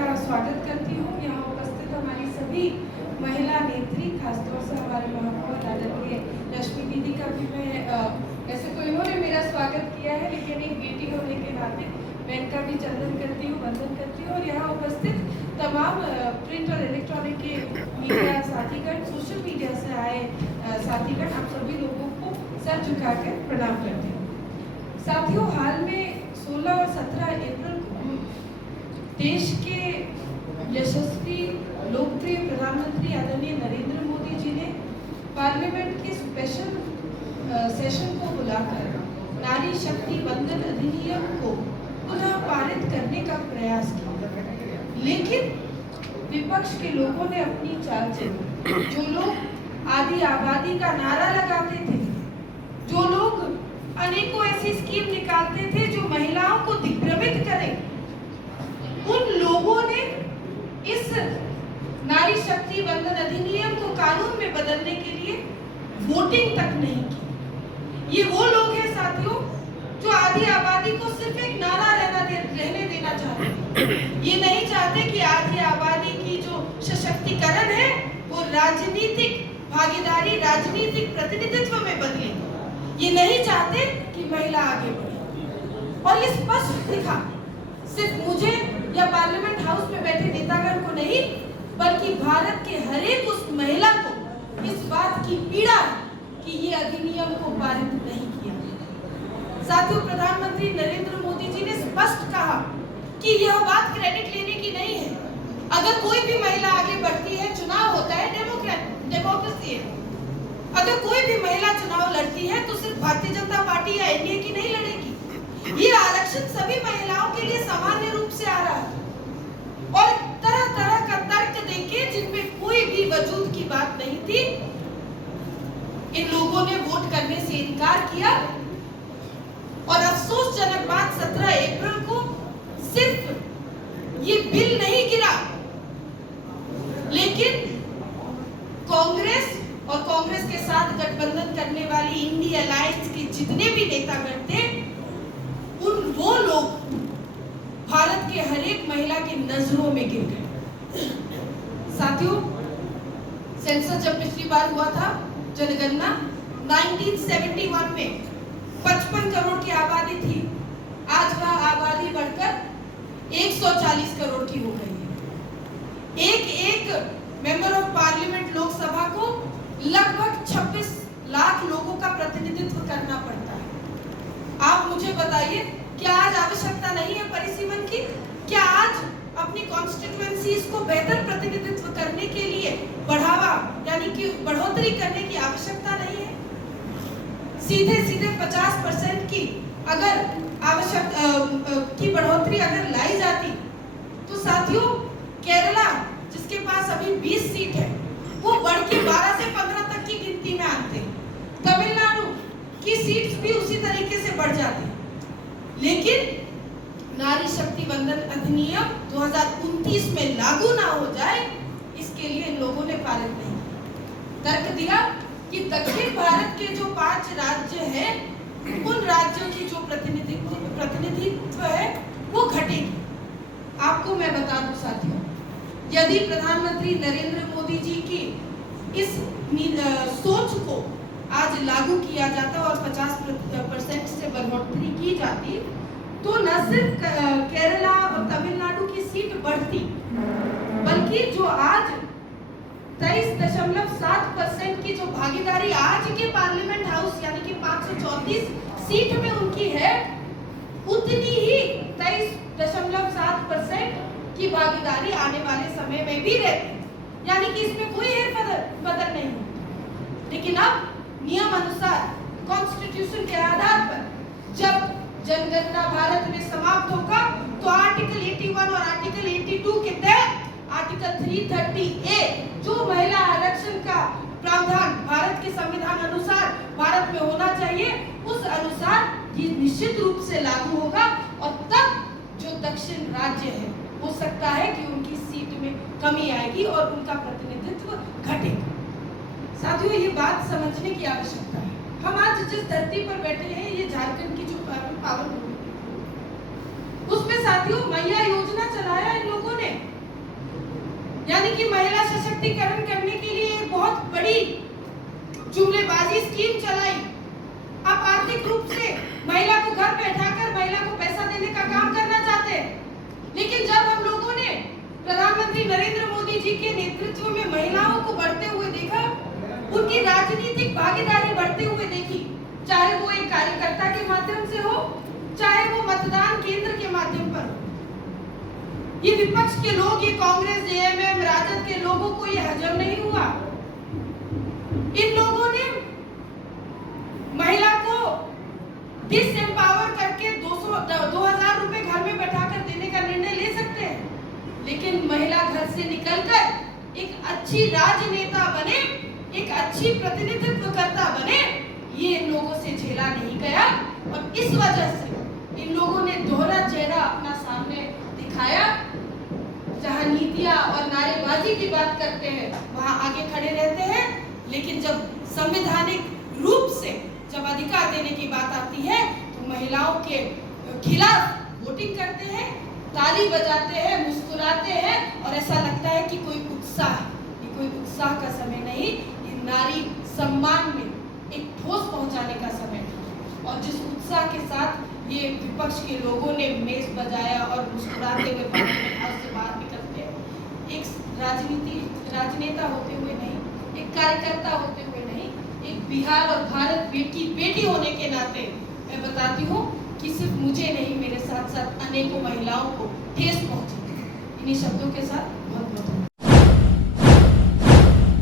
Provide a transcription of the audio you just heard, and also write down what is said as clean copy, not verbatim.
का स्वागत करती हूँ। यहाँ उपस्थित हमारी सभी महिला नेत्री, खासतौर से हमारे महबूबा आदरणीय रश्मि दीदी का भी मैं ऐसे तो इन्होंने मेरा स्वागत किया है, लेकिन एक बेटी होने के नाते मैं इनका भी चंदन करती हूँ, वंदन करती हूँ। और यहाँ उपस्थित तमाम प्रिंट और इलेक्ट्रॉनिक के मीडिया साथीगण, सोशल मीडिया से आए साथीगण, आप सभी लोगों को सर झुकाकर प्रणाम करती हूँ। साथियों, हाल में 16 और 17 अप्रैल को देश के यशस्वी लोकप्रिय प्रधानमंत्री आदरणीय नरेंद्र मोदी जी ने पार्लियामेंट के स्पेशल सेशन को बुलाकर नारी शक्ति वंदन अधिनियम को पुनः पारित करने का प्रयास किया, लेकिन विपक्ष के लोगों ने अपनी चाल चली। जो लोग आधी आबादी का नारा लगाते थे, जो लोग अनेकों ऐसी स्कीम निकालते थे जो महिलाओं को दिग्भ्रमित करें, उन लोगों ने इस नारी शक्ति वंदन अधिनियम को कानून में बदलने के लिए वोटिंग तक नहीं की। ये वो लोग हैं साथियों जो आधी आबादी को सिर्फ एक नारा रहने देना चाहते हैं। ये नहीं चाहते कि आधी आबादी की जो सशक्तिकरण है वो राजनीतिक भागीदारी, राजनीतिक प्रतिनिधित्व में बदले। ये नहीं चाहते कि महिला आगे बढ़े। और ये स्पष्ट दिखा, सिर्फ मुझे या पार्लियामेंट हाउस में बैठे नेतागण को नहीं, बल्कि भारत के हर एक उस महिला को इस बात की पीड़ा कि ये अधिनियम को पारित नहीं किया। साथियों, प्रधानमंत्री नरेंद्र मोदी जी ने स्पष्ट कहा कि यह बात क्रेडिट लेने की नहीं है। अगर कोई भी महिला आगे बढ़ती है, चुनाव होता है, डेमोक्रेसी है। अगर कोई भी महिला चुनाव लड़ती है तो सिर्फ भारतीय जनता पार्टी या एनडीए की नहीं लड़ेगी। ये आरक्षण सभी महिलाओं के लिए सामान्य रूप से आ रहा है। और तरह तरह का तर्क देके, जिनमें कोई भी वजूद की बात नहीं थी, इन लोगों ने वोट करने से इनकार किया। और अफसोसजनक बात, 17 अप्रैल को सिर्फ ये बिल नहीं गिरा, लेकिन कांग्रेस और कांग्रेस के साथ गठबंधन करने वाली इंडिया अलायंस के जितने भी नेतागण थे, वो लोग भारत के हर एक महिला की नजरों में गिर गए। साथियों, सेंसस जब पिछली बार हुआ था, जनगणना 1971 में 55 करोड़ की आबादी थी। आज वह आबादी बढ़कर 140 करोड़ की हो गई है। एक मेंबर ऑफ पार्लियामेंट लोकसभा को लगभग 26 लाख लोगों का प्रतिनिधित्व करना पड़ता है। आप मुझे बताइए, क्या आज आवश्यकता नहीं है परिसीमन की? क्या आज अपनी कॉन्स्टिट्यूएंसीज को बेहतर प्रतिनिधित्व करने के लिए बढ़ावा यानी कि बढ़ोतरी करने की आवश्यकता नहीं है? सीधे 50% की अगर की बढ़ोतरी अगर लाई जाती तो साथियों, केरला जिसके पास अभी 20 सीट है, वो बढ़ के 12 से 15 तक की गिनती में आते। तमिलनाडु की सीट्स भी उसी तरीके से बढ़ जाती। लेकिन नारी शक्ति वंदन अधिनियम 2029 में लागू ना हो जाए, इसके लिए इन लोगों ने पारित नहीं किया। तर्क दिया कि दक्षिण भारत के जो 5 राज्य हैं, उन राज्यों की जो प्रतिनिधित्व है वो घटेगी। आपको मैं बता दूं साथियों, यदि प्रधानमंत्री नरेंद्र मोदी जी की इस सोच को आज लागू किया जाता और 50% से बढ़ोतरी की जाती, तो न सिर्फ केरला और तमिलनाडु की सीट बढ़ती, बल्कि जो आज 23.7% की जो भागीदारी आज के पार्लियामेंट हाउस यानी कि 534 सीट में उनकी है, उतनी ही 23.7% की भागीदारी आने वाले समय में भी रहती। यानी कि इसमें कोई हेरफेर नहीं। लेकिन अब नियम अनुसार, कॉन्स्टिट्यूशन के आधार पर जब जनगणना भारत में समाप्त होगा, तो आर्टिकल 81 और आर्टिकल 82 के तहत आर्टिकल 330A जो महिला आरक्षण का प्रावधान भारत के संविधान अनुसार भारत में होना चाहिए, उस अनुसार ये निश्चित रूप से लागू होगा। और तब जो दक्षिण राज्य है, हो सकता है कि उनकी सीट में कमी आएगी और उनका प्रतिनिधित्व घटेगा। साथियों, ये बात समझने की आवश्यकता है। हम आज जिस धरती पर बैठे हैं, ये झारखंड की जो पावन भूमि, उसमें साथियों मैया योजना चलाया इन लोगों ने। यानी कि महिला सशक्तिकरण करने के लिए एक बहुत बड़ी जुमलेबाजी स्कीम चलाई। आप आर्थिक रूप से महिला को घर बैठाकर महिला को पैसा देने का काम करना चाहते हैं, लेकिन जब हम लोगों ने प्रधानमंत्री नरेंद्र मोदी जी के नेतृत्व में महिलाओं को बढ़ते हुए देखा, उनकी राजनीतिक भागीदारी बढ़ते हुए देखी, चाहे वो एक कार्यकर्ता के माध्यम से हो, चाहे वो मतदान केंद्र के माध्यम पर हो, ये विपक्ष के लोग, ये कांग्रेस, जेएमएम, राजद के लोगों को ये हजम नहीं हुआ। इन लोगों ने महिला को डिसएम्पावर करके 2000 रुपए घर में बैठाकर देने का निर्णय ले सकते हैं, लेकिन महिला घर से निकलकर एक अच्छी राजनेता बने, एक अच्छी प्रतिनिधित्वकर्ता बने, ये इन लोगों से झेला नहीं गया। और इस वजह से इन लोगों ने दोहरा चेहरा अपना सामने दिखाया। जहां नीतियां और नारेबाजी की बात करते हैं वहां आगे खड़े रहते हैं, लेकिन जब संवैधानिक रूप से जब अधिकार देने की बात आती है तो महिलाओं के खिलाफ वोटिंग करते हैं, ताली बजाते हैं, मुस्कुराते हैं और ऐसा लगता है कि कोई उत्साह, ये कोई उत्साह का समय नहीं, ये नारी सम्मान में एक ठोस पहुंचाने का समय था। और जिस उत्साह के साथ ये विपक्ष के लोगों ने मेज बजाया और मुस्कुराते हुए हाउस से बाहर निकलते हैं, एक राजनेता होते हुए नहीं, एक कार्यकर्ता होते हुए नहीं, एक बिहार और भारत की बेटी होने के नाते मैं बताती हूँ कि सिर्फ मुझे नहीं, मेरे साथ साथ अनेकों महिलाओं को ठेस पहुंची। इन्हीं शब्दों के साथ